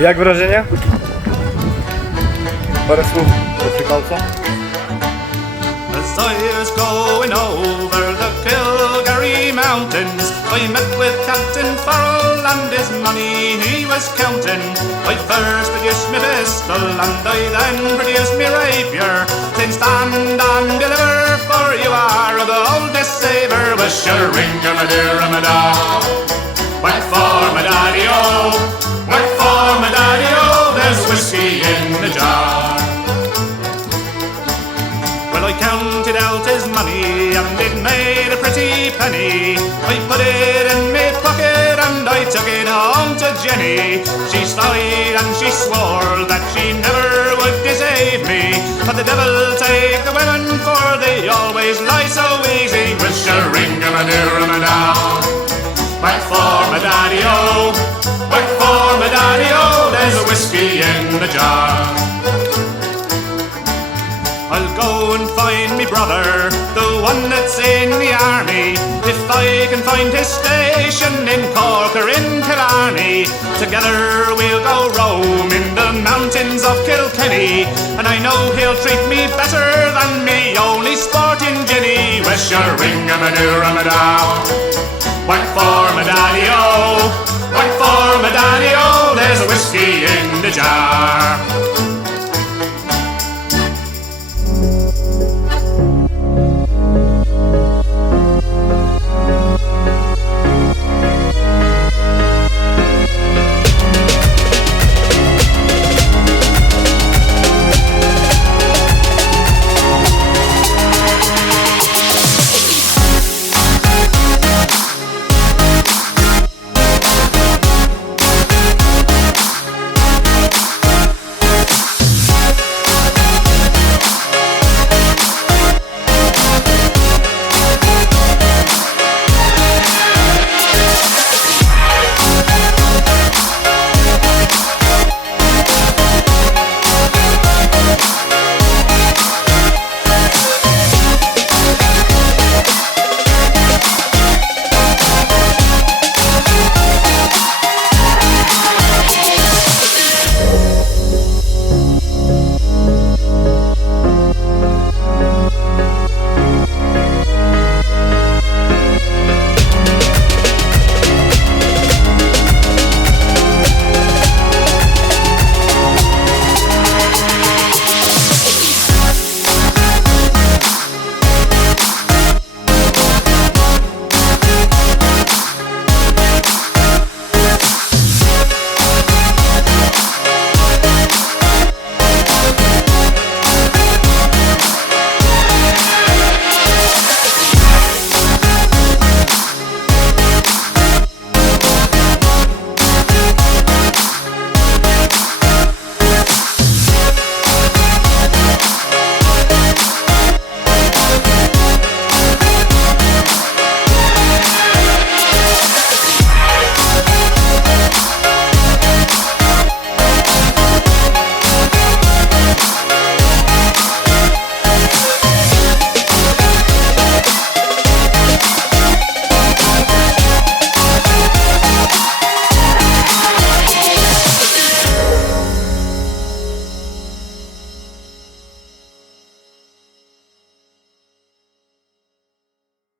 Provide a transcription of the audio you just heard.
Jak wrażenia? Parę słów dotycząco. As I was going over the Kilgarry mountains, I met with Captain Farrell and his money he was counting. I first produced me pistol and I then produced me rapier, saying stand and deliver, for you are the oldest saver. Wish your ring-a-ma-doo-a-ma-da. Whack for my daddy-o, whack for my daddy-o, there's whiskey in the jar. Well, I counted out his money and it made a pretty penny. I put it in my pocket and I took it home to Jenny. She sighed and she swore that she never would deceive me, but the devil take the women, for they always lie so easy. Wish a ring-a-ma-doo-a-ma-da. Whack for my daddy-o, whack for my daddy-o, there's a whiskey in the jar. I'll go and find me brother, the one that's in the army. If I can find his station in Cork or in Killarney, together we'll go roam in the mountains of Kilkenny. And I know he'll treat me better than me only sporting Jenny. Wish your ring-a-ma-doo-a-ma-da. Whack for my daddy-o, whack for my daddy-o, there's a whiskey in the jar.